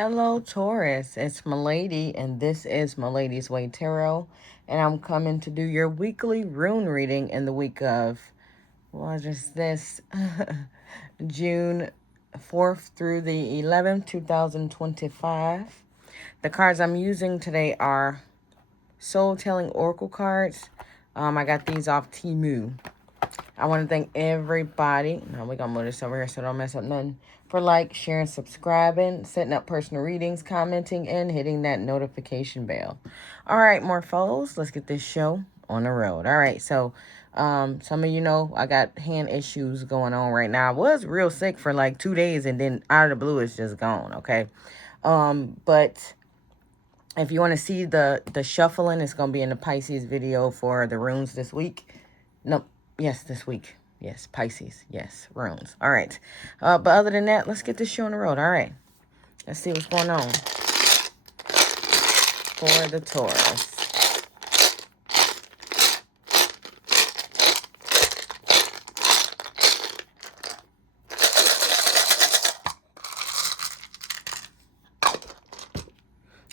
Hello, Taurus. It's Malady, and this is Maladyswaytarot, and I'm coming to do your weekly rune reading in the week of, what is this, June 4th through the 11th, 2025. The cards I'm using today are Soul Telling Oracle cards. I got these off Temu. I want to thank everybody. Now we're going to move this over here so don't mess up nothing. For sharing, subscribing, setting up personal readings, commenting, and hitting that notification bell. All right, morphos, let's get this show on the road. All right, so some of you know I got hand issues going on right now. I was real sick for 2 days, and then out of the blue, it's just gone, okay? But if you want to see the shuffling, it's going to be in the Pisces video for the runes this week. Nope. Yes, this week. Yes, Pisces. Yes, runes. All right. But other than that, let's get this show on the road. All right. Let's see what's going on for the Taurus.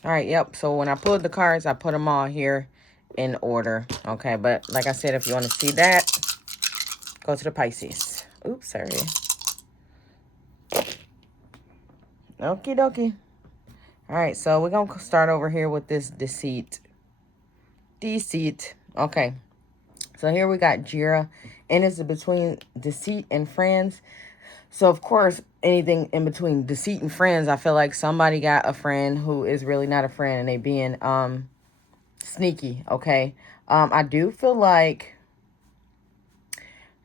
All right, yep. So when I pulled the cards, I put them all here in order. Okay, but like I said, if you want to see that, go to the Pisces. Oops, sorry. Okie dokie. All right, so we're going to start over here with this deceit. Okay. So here we got Jira, and it's between deceit and friends. So, of course, anything in between deceit and friends, I feel like somebody got a friend who is really not a friend, and they being sneaky, okay? I do feel like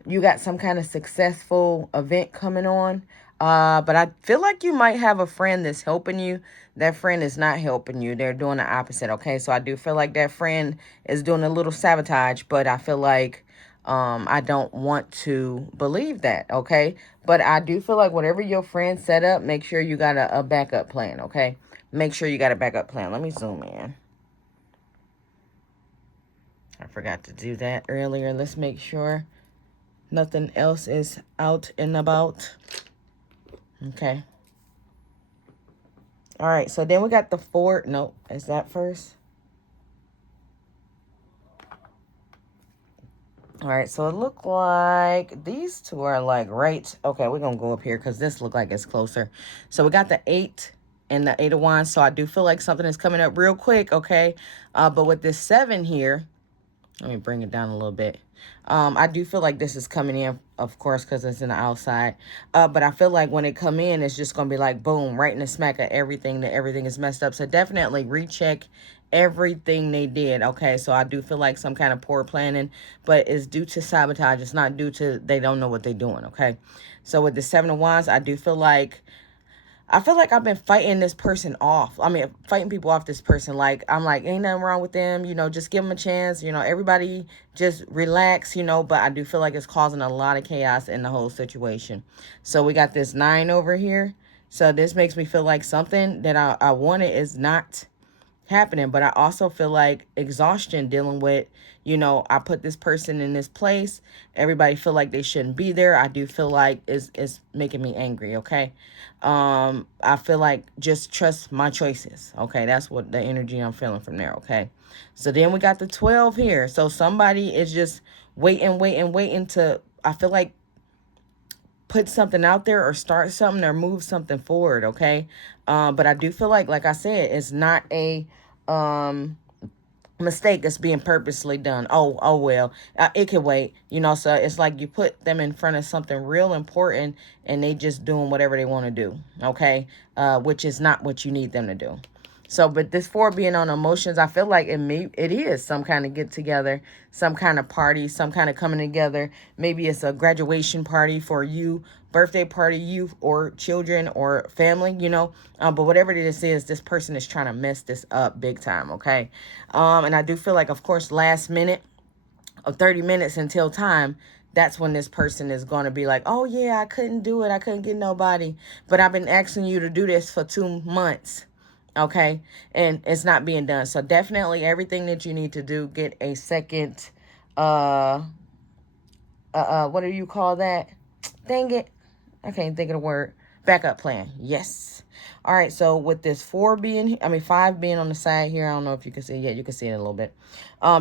you got some kind of successful event coming on. But I feel like you might have a friend that's helping you. That friend is not helping you. They're doing the opposite, okay? So I do feel like that friend is doing a little sabotage, but I feel like I don't want to believe that, okay? But I do feel like whatever your friend set up, make sure you got a backup plan, okay? Make sure you got a backup plan. Let me zoom in. I forgot to do that earlier. Let's make sure nothing else is out and about. Okay. All right, so then we got the four. Nope, is that first? All right, so it looked like these two are right. Okay, we're going to go up here because this looked like it's closer. So we got the 8 and the 8 of Wands. So I do feel like something is coming up real quick, okay? But with this 7 here, let me bring it down a little bit. I do feel like this is coming in, of course, because it's in the outside. But I feel like when it come in, it's just going to be like, boom, right in the smack of everything, that everything is messed up. So definitely recheck everything they did, okay? So I do feel like some kind of poor planning, but it's due to sabotage. It's not due to they don't know what they're doing, okay? So with the 7 of Wands, I do feel like I've been fighting this person off. I mean, fighting people off this person. I'm like, ain't nothing wrong with them. You know, just give them a chance. You know, everybody just relax, you know. But I do feel like it's causing a lot of chaos in the whole situation. So we got this 9 over here. So this makes me feel like something that I wanted is not happening. But I also feel like exhaustion dealing with, you know, I put this person in this place. Everybody feel like they shouldn't be there. I do feel like it's making me angry, okay? I feel like just trust my choices, okay? That's what the energy I'm feeling from there, okay? So then we got the 12 here. So somebody is just waiting to, I feel like, put something out there or start something or move something forward, okay? But I do feel like I said, it's not a mistake that's being purposely done. Oh well, it can wait, you know. So it's like you put them in front of something real important and they just doing whatever they want to do, okay? Which is not what you need them to do. So, but this 4 being on emotions, I feel like it is some kind of get together, some kind of party, some kind of coming together. Maybe it's a graduation party for you, birthday party, you or children or family, you know. But whatever this is, this person is trying to mess this up big time, okay? And I do feel like, of course, last minute of 30 minutes until time, that's when this person is going to be like, oh, yeah, I couldn't do it. I couldn't get nobody. But I've been asking you to do this for 2 months. Okay, and it's not being done. So definitely everything that you need to do, get a second, what do you call that? Dang it, I can't think of the word. Backup plan. Yes. All right. So with this 5 being on the side here, I don't know if you can see it. Yeah, you can see it a little bit.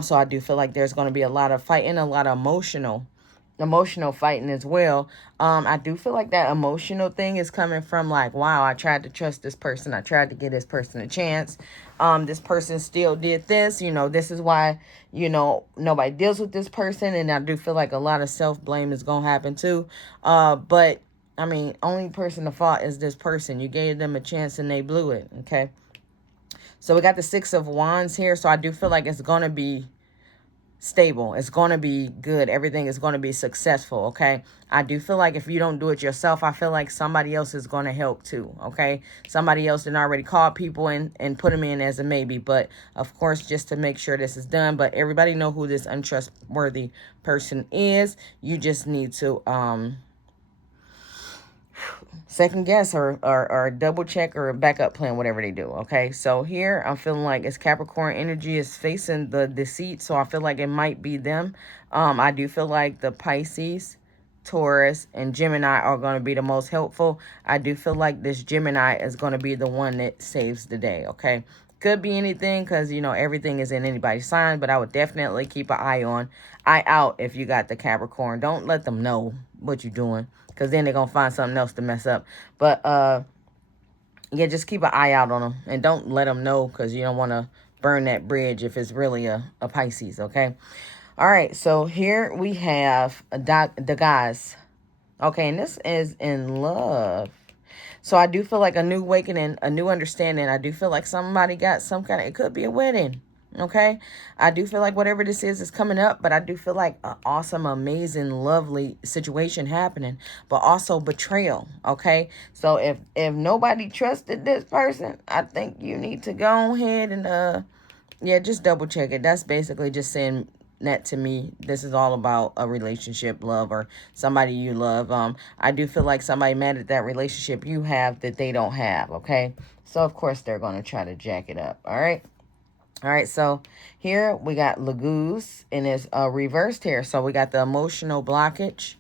So I do feel like there's going to be a lot of fighting, a lot of emotional fighting as well. I do feel like that emotional thing is coming from like, wow, I tried to trust this person. I tried to give this person a chance. This person still did this, this is why, nobody deals with this person. And I do feel like a lot of self-blame is going to happen too. But I mean, only person to fault is this person. You gave them a chance and they blew it. Okay. So we got the 6 of Wands here. So I do feel like it's going to be stable. It's going to be good. Everything is going to be successful. Okay. I do feel like if you don't do it yourself, I feel like somebody else is going to help too. Okay. Somebody else did already call people and put them in as a maybe. But of course, just to make sure this is done. But everybody know who this untrustworthy person is. You just need to, second guess or double check or backup plan, whatever they do. Okay, so here I'm feeling like it's Capricorn energy is facing the deceit, so I feel like it might be them. I do feel like the Pisces, Taurus, and Gemini are going to be the most helpful. I do feel like this Gemini is going to be the one that saves the day. Okay, could be anything because everything is in anybody's sign, but I would definitely keep an eye out if you got the Capricorn. Don't let them know what you're doing, because then they're going to find something else to mess up. But, yeah, just keep an eye out on them. And don't let them know, because you don't want to burn that bridge if it's really a Pisces, okay? All right, so here we have the guys. Okay, and this is in love. So I do feel like a new awakening, a new understanding. I do feel like somebody got some kind of, it could be a wedding. Okay, I do feel like whatever this is coming up, but I do feel like an awesome, amazing, lovely situation happening, but also betrayal. Okay, so if nobody trusted this person, I think you need to go ahead and yeah, just double check it. That's basically just saying that to me. This is all about a relationship, love, or somebody you love. I do feel like somebody mad at that relationship you have that they don't have. Okay, so of course they're going to try to jack it up. All right. All right, so here we got Lagoose, and it's reversed here. So we got the emotional blockage.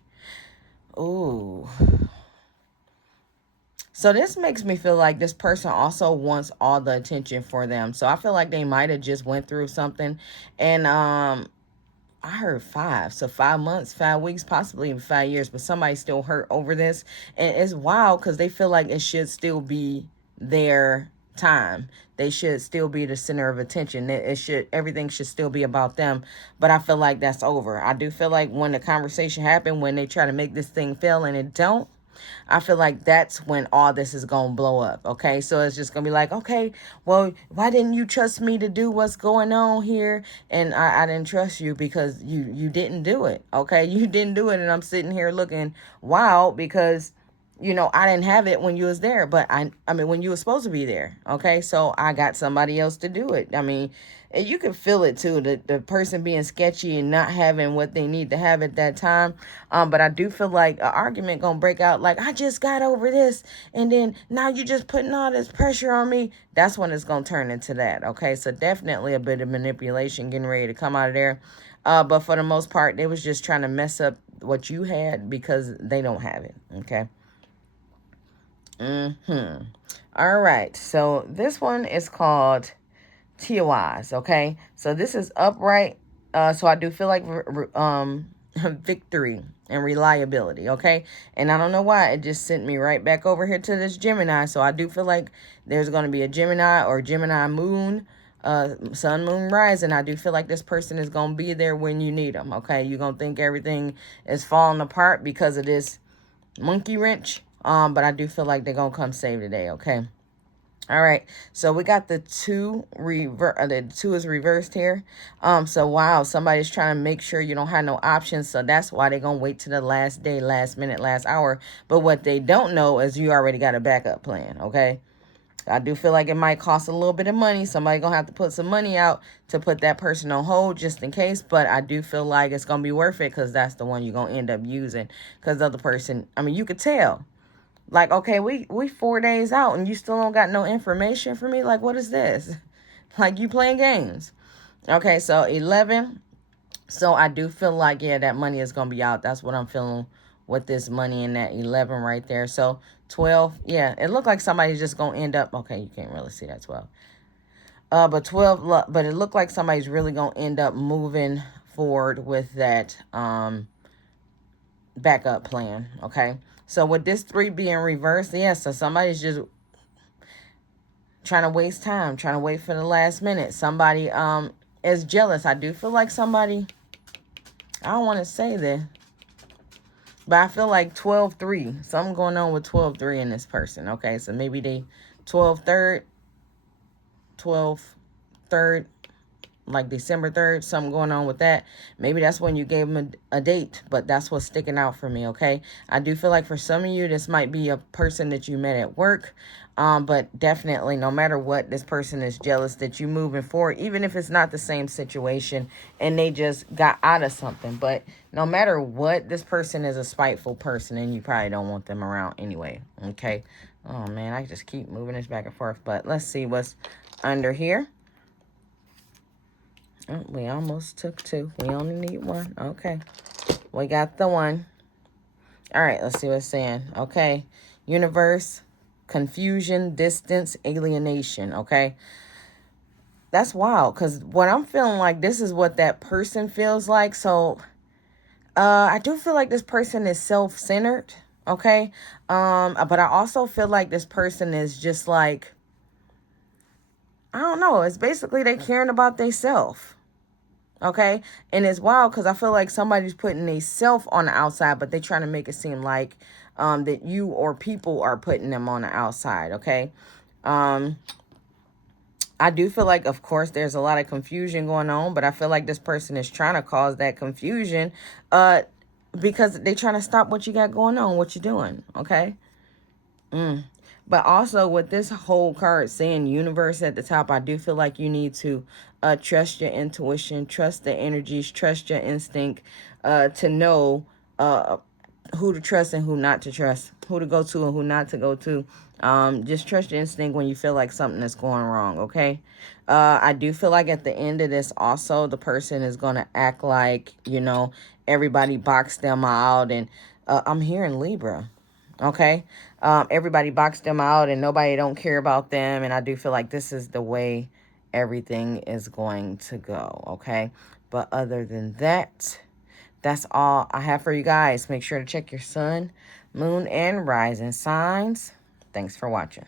Ooh. So this makes me feel like this person also wants all the attention for them. So I feel like they might have just went through something. And I heard 5. So 5 months, 5 weeks, possibly even 5 years. But somebody's still hurt over this. And it's wild because they feel like it should still be their time. They should still be the center of attention. Everything should still be about them. But I feel like that's over. I do feel like when the conversation happened, when they try to make this thing fail and it don't, I feel like that's when all this is going to blow up. Okay, so it's just going to be like, okay, well, why didn't you trust me to do what's going on here? And I didn't trust you because you didn't do it. Okay, you didn't do it. And I'm sitting here looking wild because I didn't have it when you was there, but I mean, when you were supposed to be there. Okay, so I got somebody else to do it. I mean, and you can feel it too, the person being sketchy and not having what they need to have at that time. But I do feel like an argument gonna break out. Like, I just got over this, and then now you just putting all this pressure on me. That's when it's gonna turn into that. Okay, so definitely a bit of manipulation getting ready to come out of there. But for the most part, they was just trying to mess up what you had because they don't have it. Okay. All right, so this one is called TAURUS, okay? So this is upright. So I do feel like victory and reliability, okay? And I don't know why it just sent me right back over here to this Gemini. So I do feel like there's going to be a Gemini or Gemini moon, sun, moon, rising. I do feel like this person is going to be there when you need them, okay? You're going to think everything is falling apart because of this monkey wrench. But I do feel like they're going to come save the day, okay? All right, so we got the 2 the 2 is reversed here. So wow, somebody's trying to make sure you don't have no options. So that's why they're going to wait to the last day, last minute, last hour. But what they don't know is you already got a backup plan, okay? I do feel like it might cost a little bit of money. Somebody going to have to put some money out to put that person on hold just in case. But I do feel like it's going to be worth it because that's the one you're going to end up using. Because the other person, I mean, you could tell. Like, okay, we 4 days out and you still don't got no information for me? Like, what is this? Like, you playing games. Okay, so 11. So I do feel like, yeah, that money is going to be out. That's what I'm feeling with this money and that 11 right there. So 12. Yeah, it looked like somebody's just going to end up. Okay, you can't really see that 12. But 12, but it looked like somebody's really going to end up moving forward with that backup plan, okay? So with this 3 being reversed, yeah, so somebody's just trying to waste time, trying to wait for the last minute. Somebody is jealous. I do feel like somebody, I don't want to say this, but I feel like 12-3. Something going on with 12-3 in this person, okay? So maybe they 12-3rd, 12-3rd, like December 3rd, something going on with that. Maybe that's when you gave them a date, but that's what's sticking out for me, okay? I do feel like for some of you, this might be a person that you met at work, but definitely, no matter what, this person is jealous that you moving forward, even if it's not the same situation and they just got out of something. But no matter what, this person is a spiteful person and you probably don't want them around anyway, okay? Oh, man, I just keep moving this back and forth, but let's see what's under here. Oh, we almost took 2. We only need 1. Okay. We got the 1. All right, let's see what it's saying. Okay. Universe, confusion, distance, alienation. Okay. That's wild, because what I'm feeling like, this is what that person feels like. So, I do feel like this person is self-centered. Okay. But I also feel like this person is just like, I don't know. It's basically they caring about themselves. Okay. And it's wild because I feel like somebody's putting a self on the outside, but they're trying to make it seem like that you or people are putting them on the outside. Okay. I do feel like, of course, there's a lot of confusion going on, but I feel like this person is trying to cause that confusion because they're trying to stop what you got going on, what you're doing. Okay. But also with this whole card saying universe at the top, I do feel like you need to trust your intuition, trust the energies, trust your instinct to know who to trust and who not to trust, who to go to and who not to go to. Just trust your instinct when you feel like something is going wrong, okay? I do feel like at the end of this also, the person is going to act like, you know, everybody boxed them out. And I'm hearing Libra. Okay. Everybody boxed them out and nobody don't care about them. And I do feel like this is the way everything is going to go. Okay. But other than that, that's all I have for you guys. Make sure to check your sun, moon, and rising signs. Thanks for watching.